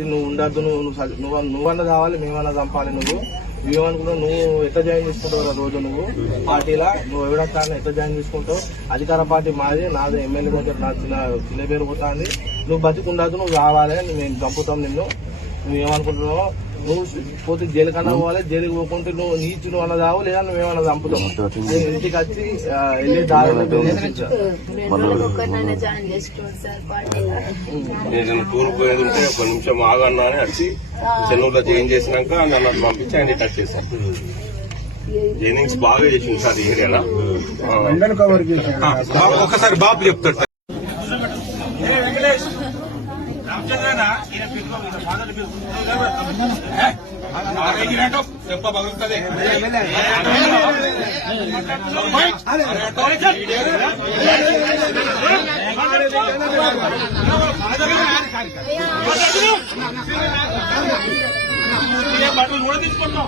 నువ్వు ఉండద్దు, నువ్వన్నా కావాలి, మేమన్నా చంపాలి. నువ్వేమనుకున్నావు? నువ్వు ఎట్లా జాయిన్ చేసుకుంటావు రోజు? నువ్వు పార్టీలా నువ్వు ఎవడన్నా ఎట్లా జాయిన్ చేసుకుంటావు? అధికార పార్టీ మాది, నాది ఎమ్మెల్యే దగ్గర నా చిన్న పేరు పోతుంది. నువ్వు బతికుండద్దు, నువ్వు కావాలి, మేము చంపుతాం నిన్ను. నువ్వేమనుకుంటున్నావు? నువ్వు పోతే జైలు కన్నా పోవాలి, జైలుకి పోకుంటే నువ్వు నీచు నువ్వు అన్న చావు, లేదా నువ్వేమన్నా చంపుతావు. నేను ఇంటికి వచ్చి వెళ్ళి దారిలో నేను టూర్ పోయేది ఉంటే ఒక నిమిషం ఆగన్నా అని వచ్చి చెన్నూరులో జాయిన్ చేసినాక నన్ను పంపించి ఆయన టచ్ చేశాను. జైనింగ్స్ బాగా చేసింది సార్ ఈ ఏరియాలో. ఒకసారి బాబు చెప్తాడు. చెప్ప బగులుతుంది. బట్టలు కూడా తీసుకుంటాం.